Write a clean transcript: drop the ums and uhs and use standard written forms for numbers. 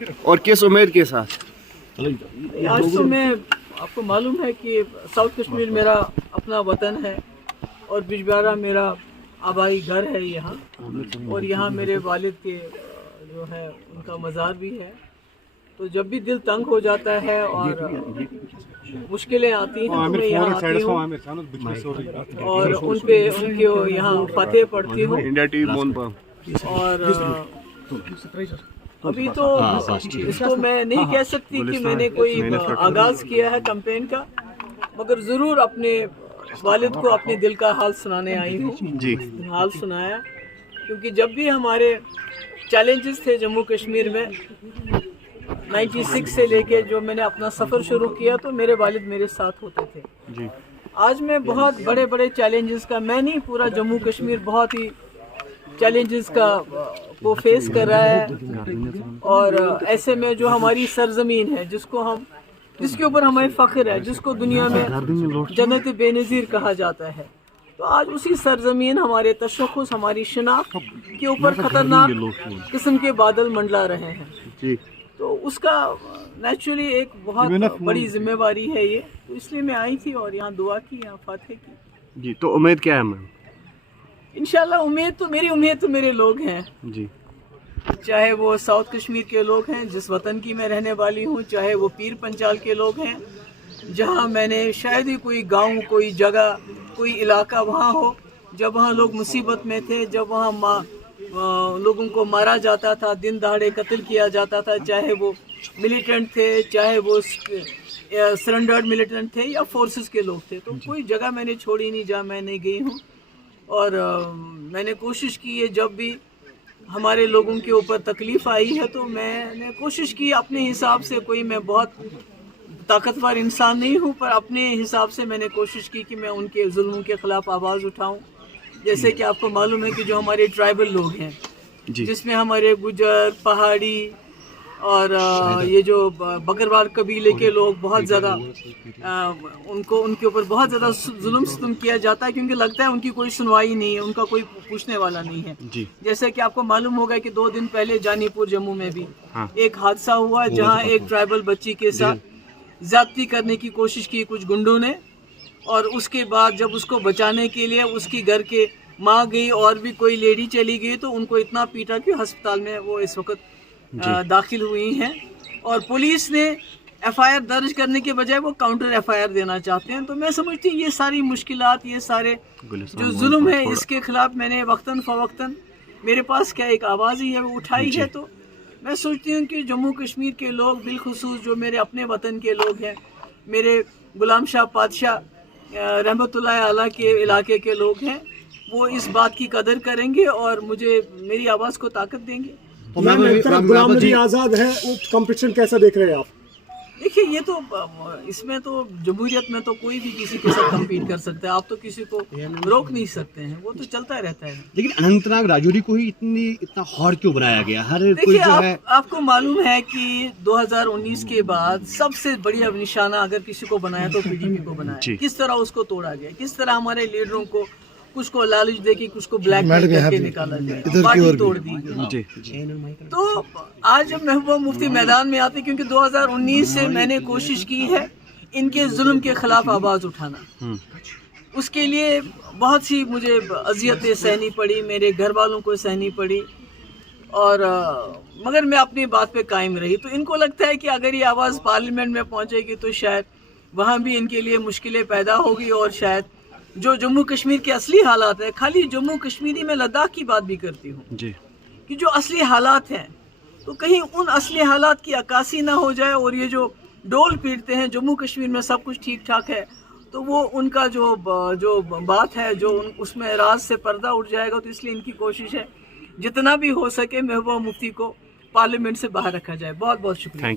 اور کس امید کے ساتھ؟ آج تو میں آپ کو معلوم ہے کہ ساؤتھ کشمیر میرا اپنا وطن ہے اور بجبیارہ میرا آبائی گھر ہے یہاں، اور یہاں میرے والد کے جو ہے ان کا مزار بھی ہے. تو جب بھی دل تنگ ہو جاتا ہے اور مشکلیں آتی ہیں تو میں یہاں آتی ہوں اور ان کے یہاں فاتح پڑھتی ہوں. اور ابھی تو اس کو میں نہیں کہہ سکتی کہ میں نے کوئی آغاز کیا ہے کمپین کا، مگر ضرور اپنے والد کو اپنے دل کا حال سنانے آئی ہوں. حال سنایا کیونکہ جب بھی ہمارے چیلنجز تھے جموں کشمیر میں 96 سے لے کے جو میں نے اپنا سفر شروع کیا تو میرے والد میرے ساتھ ہوتے تھے. آج میں بہت بڑے بڑے چیلنجز کا، میں نہیں پورا جموں کشمیر بہت ہی چیلنجز کو فیس کر رہا ہے. اور ایسے میں جو ہماری سرزمین ہے جس کے اوپر ہمیں فخر ہے، جس کو دنیا میں جنت بے نظیر کہا جاتا ہے، تو آج اسی سرزمین ہمارے تشخص، ہماری شناخت کے اوپر خطرناک قسم کے بادل منڈلا رہے ہیں. تو اس کا نیچرلی ایک بہت بڑی ذمہ داری ہے یہ، تو اس لیے میں آئی تھی اور یہاں دعا کی، یہاں فاتح کی. جی تو امید کیا ہے میم؟ انشاءاللہ میری امید تو میرے لوگ ہیں، چاہے وہ ساؤتھ کشمیر کے لوگ ہیں جس وطن کی میں رہنے والی ہوں، چاہے وہ پیر پنچال کے لوگ ہیں جہاں میں نے شاید ہی کوئی گاؤں، کوئی جگہ، کوئی علاقہ وہاں ہو جب وہاں لوگ مصیبت میں تھے، جب وہاں لوگوں کو مارا جاتا تھا، دن دہاڑے قتل کیا جاتا تھا، چاہے وہ ملیٹنٹ تھے، چاہے وہ سرنڈرڈ ملیٹنٹ تھے یا فورسز کے لوگ تھے. تو کوئی جگہ میں نے چھوڑی نہیں جہاں میں نہیں گئی ہوں. اور میں نے کوشش کی ہے جب بھی ہمارے لوگوں کے اوپر تکلیف آئی ہے تو میں نے کوشش کی اپنے حساب سے، کوئی میں بہت طاقتور انسان نہیں ہوں پر اپنے حساب سے میں نے کوشش کی کہ میں ان کے ظلموں کے خلاف آواز اٹھاؤں. جیسے کہ آپ کو معلوم ہے کہ جو ہمارے ٹرائبل لوگ ہیں جس میں ہمارے گجر، پہاڑی اور یہ جو بکروال قبیلے کے لوگ بہت زیادہ ان کے اوپر بہت زیادہ ظلم ستم کیا جاتا ہے کیونکہ لگتا ہے ان کی کوئی سنوائی نہیں ہے، ان کا کوئی پوچھنے والا نہیں ہے. جیسے کہ آپ کو معلوم ہوگا کہ 2 دن پہلے جانی پور جموں میں بھی ایک حادثہ ہوا جہاں ایک ٹرائبل بچی کے ساتھ زیادتی کرنے کی کوشش کی کچھ گنڈوں نے، اور اس کے بعد جب اس کو بچانے کے لیے اس کی گھر کے ماں گئی اور بھی کوئی لیڈی چلی گئی تو ان کو اتنا پیٹا کہ ہسپتال میں وہ اس وقت داخل ہوئی ہیں. اور پولیس نے FIR درج کرنے کے بجائے وہ کاؤنٹر FIR دینا چاہتے ہیں. تو میں سمجھتی ہوں یہ ساری مشکلات، یہ سارے جو ظلم ہے اس کے خلاف میں نے وقتاً فوقتاً میرے پاس کیا ایک آواز ہی ہے وہ اٹھائی ہے. تو میں سوچتی ہوں کہ جموں کشمیر کے لوگ، بالخصوص جو میرے اپنے وطن کے لوگ ہیں، میرے غلام شاہ پادشاہ رحمۃ اللہ علیہ کے علاقے کے لوگ ہیں، وہ اس بات کی قدر کریں گے اور مجھے میری آواز کو طاقت دیں گے. غلام نبی آزاد ہے، وہ کمپٹیشن کیسا دیکھ رہے ہیں آپ؟ دیکھیے یہ تو اس میں تو جمہوریت میں تو کوئی بھی کسی کے ساتھ کمپیٹ کر سکتا ہے، آپ تو کسی کو روک نہیں سکتے ہیں، وہ تو چلتا رہتا ہے. لیکن اننت ناگ راجوری کو ہی اتنا ہارڈ کیوں بنایا گیا؟ دیکھیے آپ کو معلوم ہے کہ 2019 کے بعد سب سے بڑی اب نشانہ اگر کسی کو بنایا تو PDP کو بنایا. کس طرح اس کو توڑا گیا، کس طرح ہمارے لیڈروں کو کچھ کو لالچ دے کے کچھ کو بلیک میل کر کے نکالا گیا، پارٹی توڑ دی گئی. تو آج جب محبوبہ مفتی میدان میں آتے کیونکہ 2019 سے میں نے کوشش کی ہے ان کے ظلم کے خلاف آواز اٹھانا، اس کے لیے بہت سی مجھے اذیتیں سہنی پڑی، میرے گھر والوں کو سہنی پڑی، اور مگر میں اپنی بات پہ قائم رہی. تو ان کو لگتا ہے کہ اگر یہ آواز پارلیمنٹ میں پہنچے گی تو شاید وہاں بھی ان کے لیے مشکلیں پیدا ہوگی، اور شاید جو جموں کشمیر کے اصلی حالات ہیں، خالی جموں کشمیری میں لداخ کی بات بھی کرتی ہوں کہ جو اصلی حالات ہیں تو کہیں ان اصلی حالات کی عکاسی نہ ہو جائے، اور یہ جو ڈول پیٹتے ہیں جموں کشمیر میں سب کچھ ٹھیک ٹھاک ہے تو وہ ان کا جو بات ہے جو اس میں راز سے پردہ اٹھ جائے گا. تو اس لیے ان کی کوشش ہے جتنا بھی ہو سکے محبوبہ مفتی کو پارلیمنٹ سے باہر رکھا جائے. بہت بہت شکریہ.